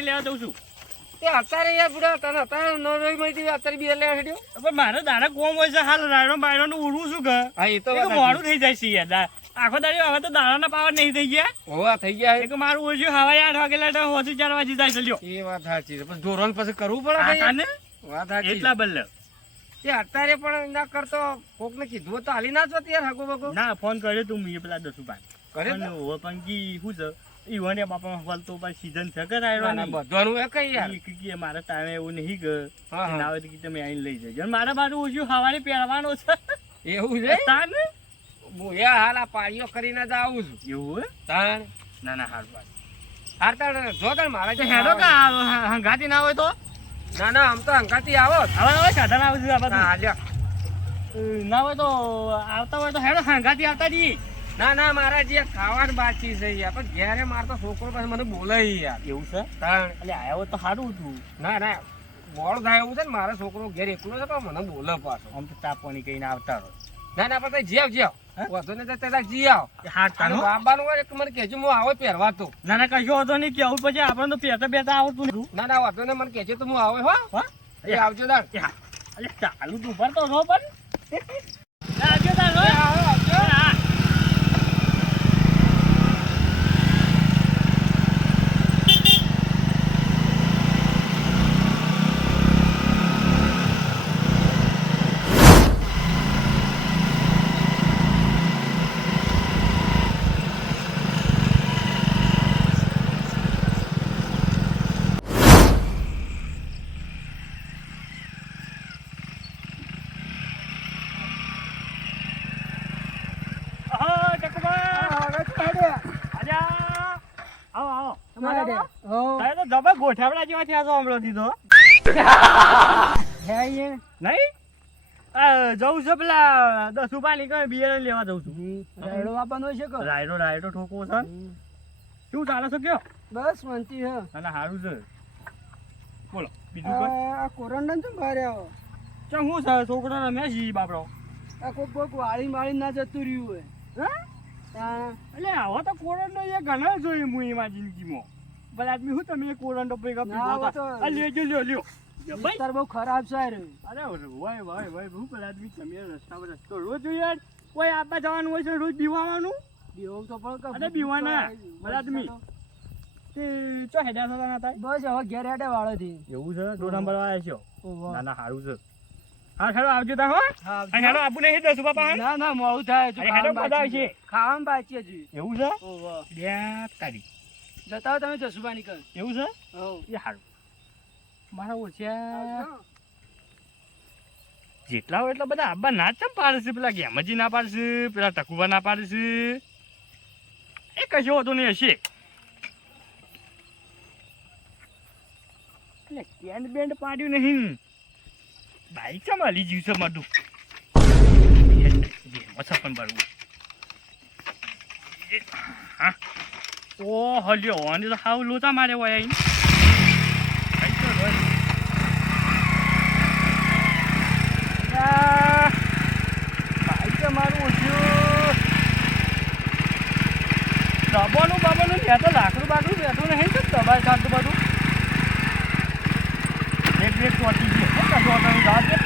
Beer લેવા જઉં છું. તે અત્યારે યાર બુડા તને અત્યારે ન રહી મળી અત્યારે બિયર લેવા હેડ્યો. પણ મારે દાડા કોમ હોય છે હાલ રાયડો બાયડો નું ઉડવું છું કે હા એ તો મોડું થઈ જાય છે યાર. આખો દાડી હવે તો દાડાના પાવર નહીં થઈ ગયા. હોવા થઈ ગયા એક મારું ઓછું હવાઈ 8 વાગે લાટો હોથી 4 વાગે જાય છે લ્યો. એ વાત સાચી છે પણ ધોરણ પછી કરવું પડે ભાઈ. આને વાત સાચી એટલા બદલે એ અત્યારે પણ ના કરતો કોક ને કીધું તો હાલી ના જો યાર હગો બગો ના ફોન કર્યો તું મેં પેલા દસુભાઈ કરે પણ હવે પણ કી શું છે ઈવને બાપા ફલ તો પછી સીઝન છે કે રાયડો ના બધવાનું એ કઈ યાર કે મારા ટાઈમે એવું નહીં કે હા, હા. ના હોય તો કે તમે આઈને લઈ જજો અને મારા બાજુ ઓછું હવારે પહેરવાનો છે એવું છે તાને હું યાર હાલ આ પાળીઓ કરીને જ આવું છું એવું હે તાણ ના ના હાર વાત હાર તાણ જો તાણ મારા તો હેડો કા હંગાતી ના હોય તો ના ના આમ તો હંકાતી આવો હવે હવે સાધન આવું છું ના હાલ્યો ના હોય તો આવતા હોય તો હેડો હંગાતી આવતા જઈએ. ના ના મારા જે ખાવાનું બાકી છે યાર પણ ઘેરે મારતો છોકરો પછી મને બોલાય યાર એવું છે તાણ એટલે આવ્યો તો સારું હતું. ના ના મોડું થાય એવું છે ને મારો છોકરો ઘેર એકલો છે પણ મને બોલે પાછો આમ તો ચા પાણી કહીને આવતા રહો. ના ના પણ જીવ જીવ વધુ ને તો જી આવ હાથ અને તાનો બાબાનું હોય એક મને કહેજો હું આવો પહેરવા તો ના ના કશો હતો નહીં કેવું પછી આપણને તો પહેરતા પહેરતા આવતું નહીં. ના ના વધુ ને મને કહેજો તો હું આવો હો હા એ આવજો દાણ અરે ચાલુ તું ઉપર તો રહો પણ આવજો તાર હો. આવજો હા. અહો, ટકુભા. આજા. આવો, આવો. સાહેબ તો જબર ગોઠાવડા જેવા થયા છો હમણાંથી તો. નહીં? જવું છે પેલા 10 રૂપિયાની કઈ બિયર લેવા જઉં છું. રાયડો ઠોકવો છે. શું ચાલે છે કયો? બસ શાંતિ હે અને સારું છે. બોલો બીજું કોઈ? આ કોરોના છે બારે આવો ચમ શું છે છોકરા રમ્યા છીએ બાપડો. આ કોક વાળી ના જતું રહ્યું હોય એટલે આવો તો કોરંડો એ ઘણા જોયું હું એમાં જિંદગીમાં. ભલે આદમી શું તમે કોરંડો ભેગા ના, આવો તો- લ્યો વિસ્તાર બહુ ખરાબ છે રે. અરે ભાઈ હું પેલા આદમી તમે રસ્તા પર રસ્તો રોજ યાર કોઈ આપવા જવાનું હોય છે રોજ બીવાનું બેવું તો પણ કે અરે બીવાના ભલે આદમી તે ચો હેડા થતા ના થાય. બસ હવે ઘેર હેડે વાળો થી એવું છે દોઢ નંબર વાળા છો. ઓહો. ના ના સારું છે. હા હેડો આવજો તા હો. હા, અને હેડો આપું નહીં 10 રૂપિયા ના ના મોડું થાય હજુ અરે હેડો ખાવાનું બધા બાકી છે. છે. ખાવાનું બાકી હજી. એવું છે ઓહો. બે તારી જતા હો તમે જસુબાની કર એવું છે હો એ સારું. મારા ઓછા જેટલા હોય એટલા બધા આબા ના ચમ પાડે છે. પેલા ગેમજી ના પાડે છે, પેલા ટકુબા ના પાડે છે. એ કશો હતો નહીં હશે. એટલે કેન્ડ બેન્ડ પાડ્યું નહીં. બાઈક ચમ હલી ગયું છે મારું. પણ ભરવું હા ઓ હલ્યો અને તો હાવ લોચા મારે હોય અહીં. મારું ઓછું દબાનું બાબાનું ત્યાં તો લાકડું બાકડું બેઠું નહીં તો દબાઈ કાઢતું બધું એક ચોટી ગયું જવા દે.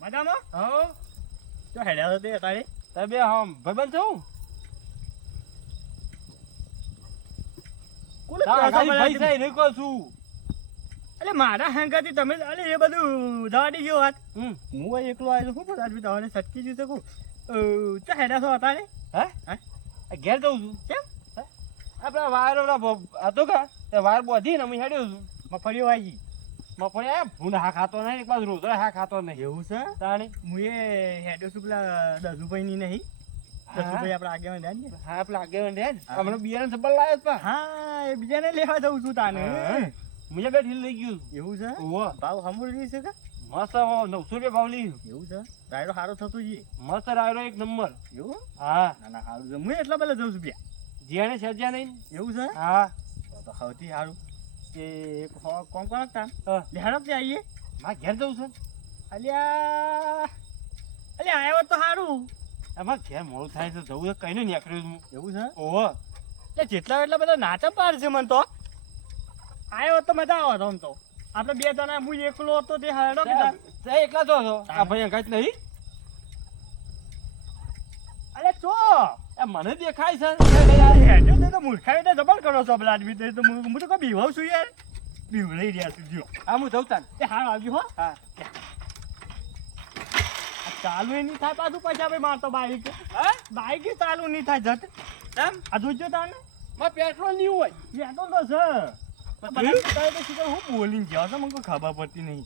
મજામાં તો હેડ્યા હતા તારે બે હમ ભાઈબંધ છું અરે મારા હંગાથી તમે અરે એ બધું જવા દઈ ગયો વાત. હું એકલો આવ્યો છું પણ આદમી તમારે સટકી જઈ શકું. ચા હેડ્યા છો તારે ઘેર જઉં છું કેમ આપડે વાયર હતો કા તે વાયર બોધી ને હું હેડ્યો છું મફળીઓ આવી ગઈ. મફળી ભૂંડ હા ખાતો નહીં એક બાજુ રોજ હા ખાતો નહીં એવું છે તાણી હું એ હેડ્યો છું પેલા દસુભાઈ ની નહીં. દસુભાઈ આપડે આગેવાન રહ્યા ને. હા પેલા આગેવાન રહ્યા ને હમણાં બિયારણ સબલ લાવ્યો પા હા એ બીજાને લેવા જઉં છું તાને. મુજે બેઠી લઈ ગયું એવું છે ઓહો ભાવ સાંભળી છે કે મસ્ત 900 રૂપિયા ભાવ લઈ એવું છે રાયડો સારો થતો છે મસ્ત રાયરો એક નંબર એવું હા ના ના સારું છે હું એટલા પેલા જઉં છું પ્યા જેને સર્જ્યા નહીં. એવું છે હા તો સૌથી સારું કે કોમ કરો તાન હા. લેહાડો તે આવીએ મારે ઘેર જવું છે. અલ્યા અલ્યા આવ્યો તો સારું અમારે ઘેર મોડું થાય તો જવું છે કઈ નહીં નીકળ્યું હું. એવું છે ઓહો એટલે જેટલા એટલા બધા નાચા પાડ છે મને તો આવ્યો તો મજા આવે તો આમ તો આપણે બે જણા હું એકલો હતો તે હાડો કીધા તે એકલા છો છો આ ભાઈ અંગાત નહીં. અરે ચો એ મને દેખાય છે. હેજો તે તો મૂર્ખાઈ ને જબર કરો છો પેલા આદમી તો હું તો કોઈ બીવાવ છું યાર બીવડાઈ રહ્યા છું જો હા હું જઉં તાન. તે હાર આવજો હો હા ચાલુ એ નહીં થાય પાછું પછી આપણે મારતો બાઈક હા બાઈક ચાલુ નહીં થાય જટ કેમ આ જોજો તાને મારે પેટ્રોલ નહીં હોય. બેઠો તો છે બધા તો શીખર હું બોલીને જાવ છો મને કોઈ ખબર પડતી નહીં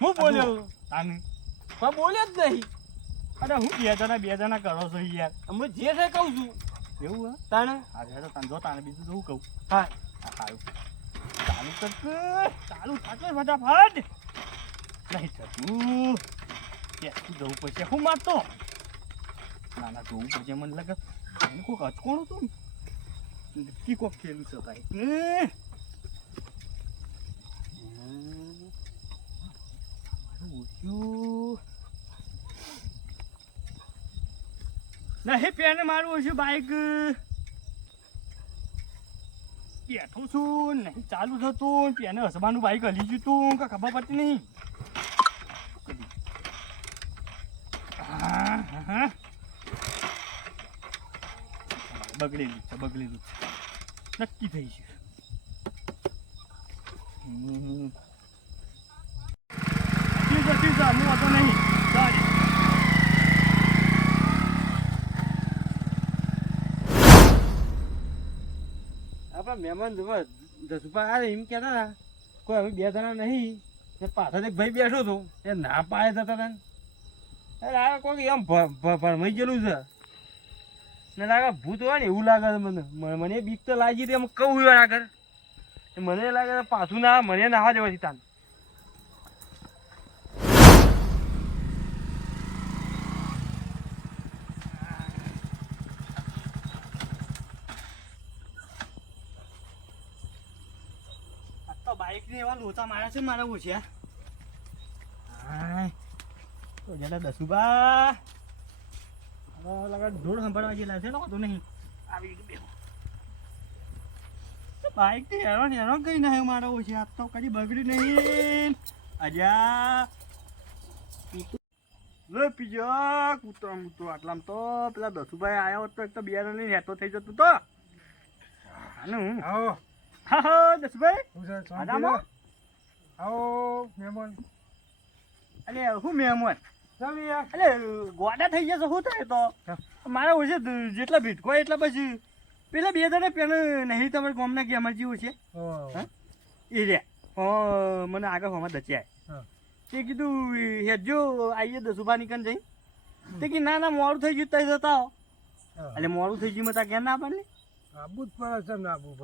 હું બોલ્યો તાને પણ બોલ્યો જ નહીં. અરે હું બે જણા કરો છો યાર હું જે છે કહું છું. એવું હે તાણે અરે તો તાને જો તાને બીજું તો હું કહું હા હા સારું ચાલુ કર ચાલુ થાકે ફટાફટ નહીં થતું પેસું જવું પડશે હું મારતો ના ના જોવું પડશે મને લાગે એને કોઈક અચકોણું હતું ને નક્કી કોક ખેલું છે ભાઈ નહીં પેને મારું ઓછું બાઈક બેઠું છું નહીં ચાલુ થતું પેને હસવાનું બાઈક હલી ગયું તું કે ખબર પડતી નહીં બગડેલું છે નક્કી થઈ છે ઠીક છે હું હતો નહીં સોરી આપણા મહેમાન જોવા જસુભા આવે એમ કહેતા હતા કોઈ અમે બે જણા નહીં. પાછળ એક ભાઈ બેઠો હતો એ ના પાડે જતા હતા. અરે આ કોઈ એમ ભરમાઈ ગયેલું છે ને લાગે ભૂત હોય ને એવું લાગે છે મને બીક તો લાગી હતી એમ કહું હોય આગળ મને લાગે પાછું ના મને નાવા દેવાથી તાન. બાઈક ને એવા લોચા માર્યા છે મારા ઓછ્યા તો જરા દસુબા ઢોર સંભાળવા ગયેલા છે તો નહીં આવી ગયું બાઈક થી હેરાન કઈ ના મારા ઓછ્યા તો કદી બગડ્યું નહીં અજા લે પીજા કૂતરા મૂતરો આટલામાં તો પેલા દસુભાઈ આવ્યા હોત તો એક તો બે નહીં હેતો થઈ જતું તો આવો હા હા દસુભાઈ આવો મહેમાન. અલે શું મહેમાન અલે ગોડા થઈ જશે શું થાય તો મારા ઓછે જેટલા ભીટકો એટલા પછી પેલા બે જણા પેને નહીં તમારે ગામના કે અમારે જેવું છે એ રે મને આગળ હોમાં દચ્યા તે કીધું હેજો આવીએ દસુભા નીકળ જઈ તે કે ના ના મોડું થઈ ગયું તઈ જતા એટલે મોડું થઈ ગયું ત્યાં ક્યાં ના આપણને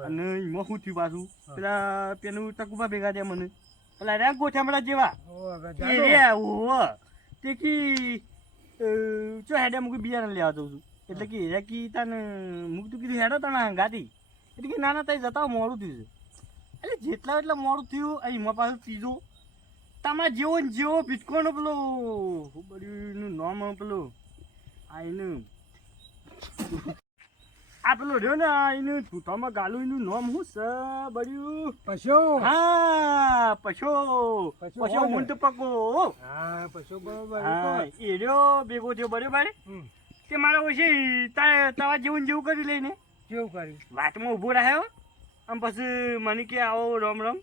અને એમાં શું થયું પાછું પેલા પેલું ટકુભા ભેગા થયા મને પેલા રહ્યા ગોઠામડા જેવા એ રે તે કી ચો હેડે મૂકી બિયારણ લેવા જઉં છું એટલે કે હેરા કી તને મૂક તું કીધું હેડો તને ગાતી એટલે કે ના ના તઈ જતા મોડું થયું છે એટલે જેટલા એટલા મોડું થયું એમાં પાછું ત્રીજો તમારે જેવો ને જેવો ભીટકોનો પેલો બળ્યું નામ પેલો આઈનું આ પેલો રહ્યો ને એનું છૂટામાં ગાલું એનું નામ શું છે બળ્યું પશો હા પશો ઊંટ પકો હા પશો બરોબર હા એ રહ્યો ભેગો થયો બરોબર તે મારા ઓછી તારા જેવું ને જેવું કરી લઈને કેવું કર્યું વાતમાં ઊભો રહ્યો આમ પછી મને કે આવો રામ રામ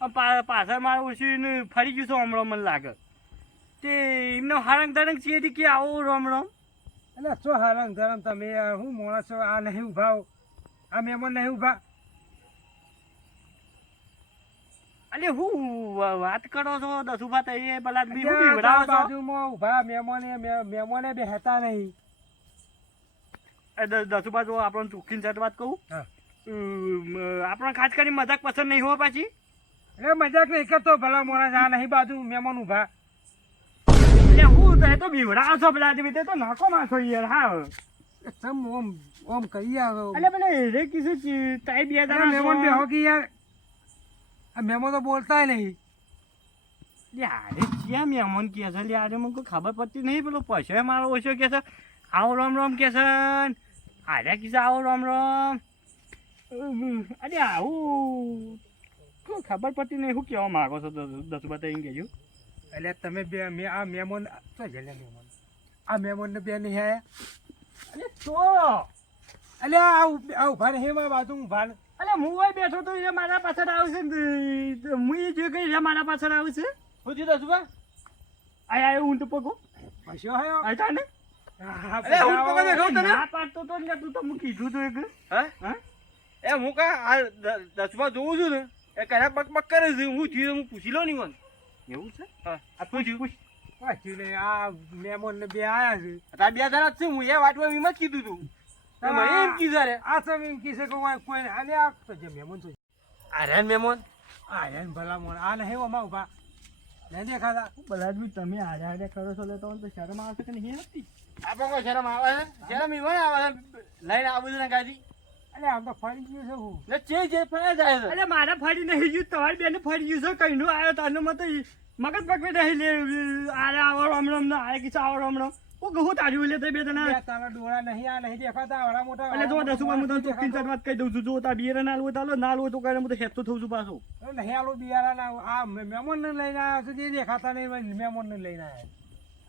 આમ પાછળ મારા ઓછી ફરી ગયું છે રામ રામ મને લાગે તે એમનો હારંગ ધરંગ છે કે આવો રામ રામ એટલે શું હારંગ ધરમ તમે હું માણસ આ નહીં ઉભા આ મહેમાન નહીં ઉભા અલે હું વાત કરો છો દસુભા તઈ પેલા બી હું બીવડાવો છો બાજુમાં ઉભા મહેમાને બેહતા નહીં દસુભા જો આપણને ચોખ્ખી સટ વાત કહું આપણને ખાસ કરી મજાક પસંદ નહીં હોય પાછી એટલે મજાક નહીં કરતો ભલા માણસ આ નહીં બાજુ મહેમાન ઉભા એટલે હું તો એ તો બીવડાવો છો પેલા તે તો નાખો માથો યાર હા સમ ઓમ કરી આવે અલે પેલે રે કીધું તાઈ બે તારા મહેમાન બે દાડા હો કે યાર આ મહેમાન તો બોલતાય નહીં યાર ક્યાં મહેમાન કે છે લે આજે મને કોઈ ખબર પડતી નહીં પેલો પૈસા મારો ઓછો કે છે આવો રામ રામ કે છે આર્યા કીધું આવો રામ રામ અરે આવું કોઈ ખબર પડતી નહીં શું કહેવા માંગો છો દસ બતાવીને કહેજો એટલે તમે બે આ મહેમાન તો છે મહેમાન આ મહેમાનને બે નહીં આયા અરે તો એટલે આ ઉભા ને હેમાં બાજુ ઉભા ને અલે હું હોય બેઠો તો એ મારા પાછળ આવશે ને હું એ જે કઈ મારા પાછળ આવશે શું થયું દસુભા? આયા ઊંટ પગો પૈસો હયો આયતા ને અરે ઊંટ પગો દેખાવ તને? ના પાડતો તો ને તું તો હું કીધું તો એક હા હા એ હું કા આ દસુભા જોઉં છું ને એ કયા બક કરે છે હું થયું હું પૂછી લઉં નહીં મને એવું છે હા આ પૂછ્યું પૂછ પાછું ને આ મહેમાન ને બે આયા છે તાર બે જણા જ છે હું એ વાટવા એમ જ કીધું તું તો મને એમ કીધું રે આ સમ એમ કીધું કે કોઈ આને આ તો જે મહેમાન તો અરે મહેમાન આ યાર ભલા મોણ આ ને હેવામાં ઉભા નહીં દેખાતા બલાદમી તમે હારે હારે કરો છો તો શરમ આવશે કે નહીં આવતી આપણે કોઈ શરમ આવે છે શરમ ઈવન આવે છે લઈને આ બધું ગાડી અરે આમ તો ફરી ગયું છે હું ને જે ફરે જાય છે અરે મારા ફરી નહીં ગયું તમારી બેને ફરી ગયું છે કઈનું આવ્યો તને મત મગજ પકવી નહીં લે આરે આવો રામ રામ ને આરે કિસ્સા આવો રામ રામ હું કહું તાજુ લે તે બે તને બે તારા ડોળા નહીં આ નહીં દેખાતા આવડા મોટા એટલે જો દસુમાં હું તને ચોખ્ખી જ વાત કહી દઉં છું જો તાર બિયર ના આલવું તો ના આલવું તો કરીને હું તો હેપતો થઉં છું પાછો નહીં આલો બિયારા ના આ મહેમાન ને લઈને આવ્યા છે જે દેખાતા નહીં મહેમાન ને લઈને આવ્યા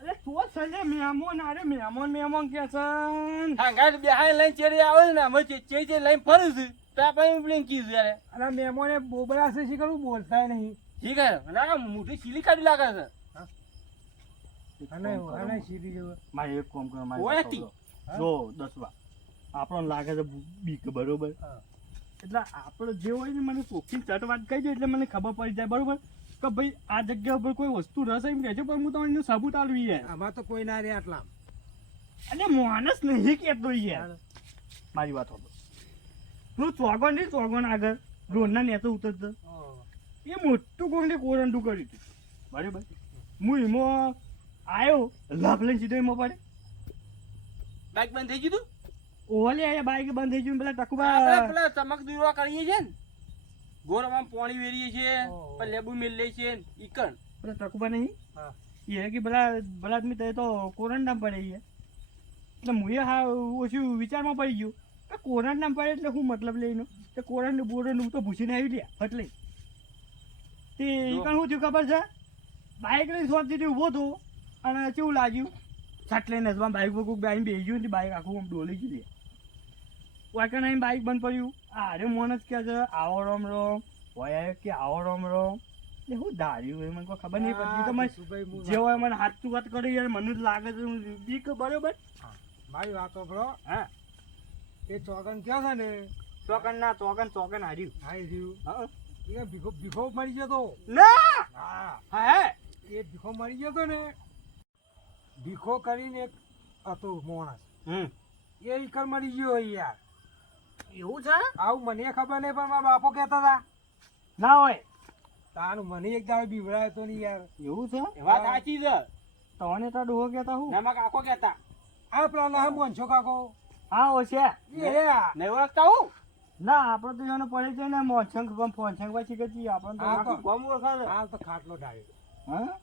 અરે તો છલે મહેમાન અરે મહેમાન કે છે હા ગાડી બે હાઈ લઈને ચેડી આવે ને અમે ચે લઈને ફરું છું તો આપણે પ્લેન કીધું યાર અને મહેમાને બોબડા છે શી કરું બોલતા નહીં ઠીક હે ના મોટી સીલી કાઢી લાગે છે અને સીધી જેવું મારે એક કામ કરો ઓય હતી. જો દસવા આપણને લાગે છે બીક બરોબર હા. એટલે આપણે જે હોય ને મને ચોખ્ખી ચટ વાત કહી દે એટલે મને ખબર પડી જાય બરોબર કે ભાઈ આ જગ્યા ઉપર કોઈ વસ્તુ રસ એમ રહેશે પણ હું તમને સાબુત આલવી યાર આમાં તો કોઈ ના રે આટલા અને માણસ નહીં કહેતો યાર મારી વાત હતો તું ચોગન નહીં ચોગન આગળ રોડના નેતો ઉતરતો એ મોટું કોઈને કોરંડું કર્યું હતું બરાબર હું એમાં આવ્યો લાભ લઈને સીધો એમાં પડે બાઈક બંધ થઈ ગયું ઓલે આ બાઈક બંધ થઈ ગયું પેલા આપણે ટકુબા પેલા ચમક દૂરવા કરીએ છીએ ને ગોરમાં પાણી વેરીએ છીએ ઓહો. પછી લેબુ મેલ લઈએ છીએ ઈકણ પેલા ટકુબા નહીં હા. એ કે બલા આદમી તે તો કોરંડા પડે છે એટલે હું હા ઓછું વિચારમાં પડી ગયું કે કોરંડા પડે એટલે શું મતલબ લઈને તે કોરંડ બોરંડ હું તો ભૂસીને આવી રહ્યા એટલે તે ઈકણ શું થયું ખબર છે બાઈક લઈને શોધથી ઊભો હતો અને કેવું લાગ્યું છાટ લઈને હસવા બાઈક પર કોઈક બાઈને બેસી ગયું ને બાઈક આખું આમ ડોલી ગયું વાકણ આવીને બાઈક બંધ પડ્યું અરે મોન જ કહે છે આવો રોમ રોમ હોય કે આવો રોમ રોમ એટલે હું ધાર્યું હોય મને કોઈ ખબર નહીં પડતી તમે જે હોય મને હાથતું વાત કરી યાર મને જ લાગે છે હું બીક બરોબર મારી વાતો બરો હા એ ચોગન કયો છે ને ચોકન ના ચોકન હાર્યું હાઈ રહ્યું હા એ ભીખો મરી ગયો તો ના હા હા એ ભીખો મરી ગયો તો ને ભીખો કરીને એક હતો માણસ એ ઈકર મરી ગયો હોય યાર એવું છે આવું મને ખબર નહીં પણ મારા બાપો કહેતા હતા ના હોય તાનું મને એક દાડો બીવડાયો તો નહીં યાર એવું છે એ વાત સાચી છે તને તો ડોહો કહેતા હું એમાં કાકો કહેતા આ પેલા ના મોનછો કાકો હા ઓછે એ નહીં ઓળખતા હું ના આપણે તો એને પડે છે ને મોછંગ ફોનછંગ પછી કે જી આપણે તો હા, આખું ગામ ઓળખા છે હાલ તો ખાટલો ડાળ્યો હા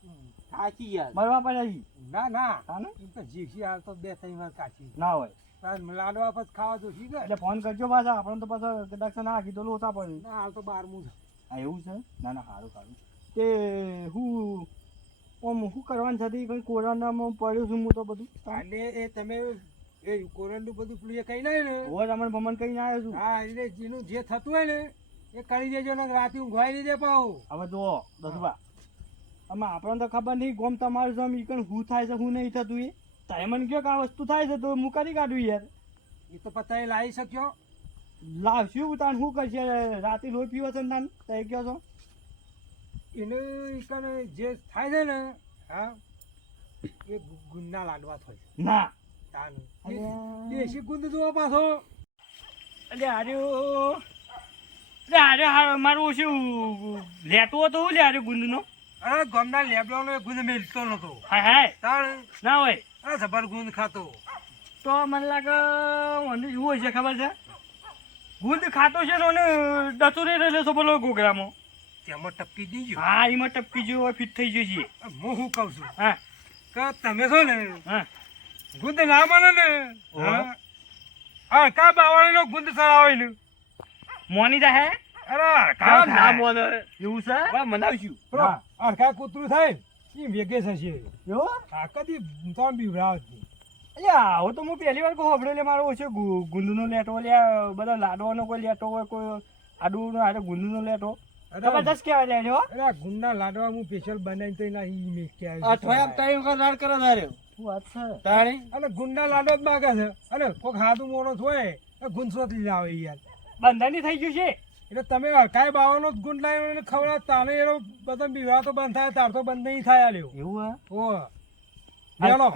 સાચી યાર મરવા પડ્યા જી ના ના હા ને એમ તો જીવસી હાલ તો બે ત્રણ વાર કાચી ના હોય લાડવા પછી ખાવા તો શી એટલે ફોન કરજો પાછા આપણે તો પાછા કદાચ ના કીધું લોચા પડે ના હાલ તો 12મું છે હા એવું છે ના ના સારું સારું તે હું ઓમ શું કરવાનું છે કંઈ કોરોનામાં પડ્યું છું હું તો બધું અને એ તમે એ કોરંડું બધું પેલું એ કઈ નહીં ને હોવા રમણ ભમણ કહીને આવ્યો છું હા એટલે જેનું જે થતું હોય ને એ કરી દેજો ને રાતે ઊંઘવાઈ નહીં દે પાઉં હવે જુઓ દસબા આમાં આપણને તો ખબર નહીં ગોમ તમારું જમ ઈ કણ શું થાય છે શું નહીં થતું એ તમે મને કહો કે આ વસ્તુ થાય છે તો હું કરી કાઢું યાર એ તો પતા એ લાવી શક્યો લાવશું તાન શું કરશે રાતે રોજ પીવો છે ને તાન તમે કહો છો એને ઈકન જે થાય છે ને હા એ ગુંદના લાડવા થાય છે ના તાનું અલ્યા. દેશી ગુંદ જોવા પાછો એટલે હારે મારું શું લેતો હતો હું લે હારે ગુંદનો અરે ગામના લેબડાનો એ ગુંદ મેલતો નતો હાય હાય તાણ ના હોય આ જબર ગુંદ ખાતો તો મને લાગે મને શું હોય છે ખબર છે ગુંદ ખાતો છે ને અને ડચુરી રહેલો છે બોલો ઘોઘરામાં તેમાં ટપકી દીજો હા એમાં ટપકી જેવો ફિટ થઈ ગયો છે હું શું કહું છું હા કે તમે છો ને હા ગુંદ ના માનો ને ઓહો. હા કા બાવળીનો ગુંદ ચડાવે ને મોની જા હે અરે કા કા ના મોને એવું છે હવે મનાવશું પેલો અડકા કૂતરું થાય ને એ વેગે થશે એવું આ કદી ત્રણ બીવડાવ જ નહીં. અલ્યા આવો તો હું પહેલી વાર કહું હબડે લે મારો ઓછો ગુંદનો લેટો લ્યા બધા લાડવાનો કોઈ લેટો હોય કોઈ આડુનો આડો ગુંદનો લેટો જબરદસ્ત કહેવાય લે જો અરે આ ગુંદના લાડવા હું સ્પેશિયલ બનાવીને તો એના ઈ મેક કે અઠવાડિયા ત્રણ વખત રાડ કરે તારે શું વાત છે તાણે અને ગુંદના લાડવા જ માગે છે અને કોઈક હાથું મોણસ હોય એ ગુંદ શોધી લાવે યાર બંધાની થઈ ગયું છે એટલે તમે અડકાઈ બાવાનો જ ગુંદ લાવીને ખવડાવ તાને એનો બધો બીવડા તો બંધ થાય તાર તો બંધ નહીં થાય લ્યો એવું હે ઓ ચાલો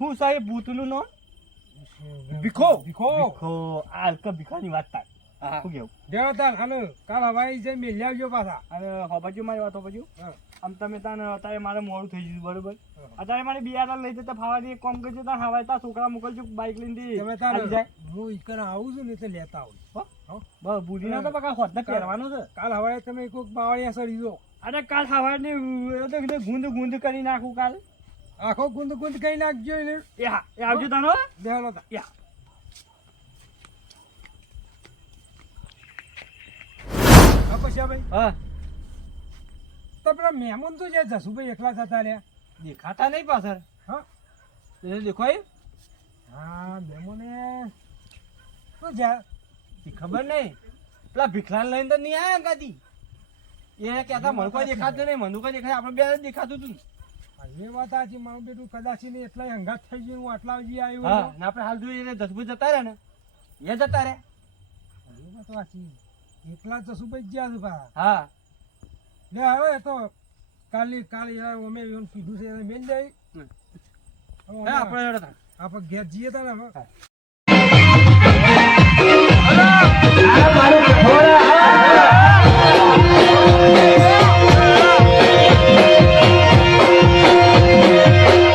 હું સાહેબ ભૂતનું નો ભીખો ભીખો ભીખો આ હલકા ભીખાની વાત તાર હા શું કેવું દેણો તાર અને કાલ હવાઈ જઈ મેલી આવજો પાછા અને હોબાજુ મારી વાત હોબાજુ હા. આમ તમે તાને અત્યારે મારે મોડું થઈ ગયું બરોબર અત્યારે મારે બિયારણ લઈ જતા ફાવાની એક કામ કરજો તાર હવાઈ તાર છોકરા મોકલજો બાઈક લઈને તમે આવી જાય તાર હું ઈકન આવું છું ને એટલે લેતા આવું હો? બસ ભૂલીને તો બકા હોત ને પહેરવાનું છે કાલ હવાઈ તમે કોઈક બાવળિયા સરી દો અરે કાલ સવારની ગુંદ ગુંદ કરી નાખું કાલ આખો ગુંદ ગુંદ કઈ નાખજો એને એ હા એ આવજો તાનો દેણો તાર એ હા હા પછી ભાઈ હા તો પેલા મહેમાન તો જ્યાં જસુભાઈ એકલા જતા રહ્યા દેખાતા નહીં પાછળ હા એને દેખાય હા મહેમાને તો જ્યાં ખબર નહીં પેલા ભીખલાને લઈને તો નહીં આયા ગાદી એ કહેતા મને કોઈ દેખાતું નહીં મને કોઈ દેખાય આપણે બે દેખાતું હતું એ વાત સાચી મારું બેટું કદાચ ને એટલા હંગાત થઈ ગયું હું આટલા હજી આવ્યો હા ને આપણે હાલ જોઈએ જસભુજ જતા રહ્યા ને એ જતા રહ્યા એ વાત સાચી એકલા જસુભાઈ જ્યાં છે પા હા લે હવે તો કાલે અમે એમ કીધું છે મેલ જાય હે આપણે જોડે હતા. આપણે ઘેર જઈએ તા ને હવે મારું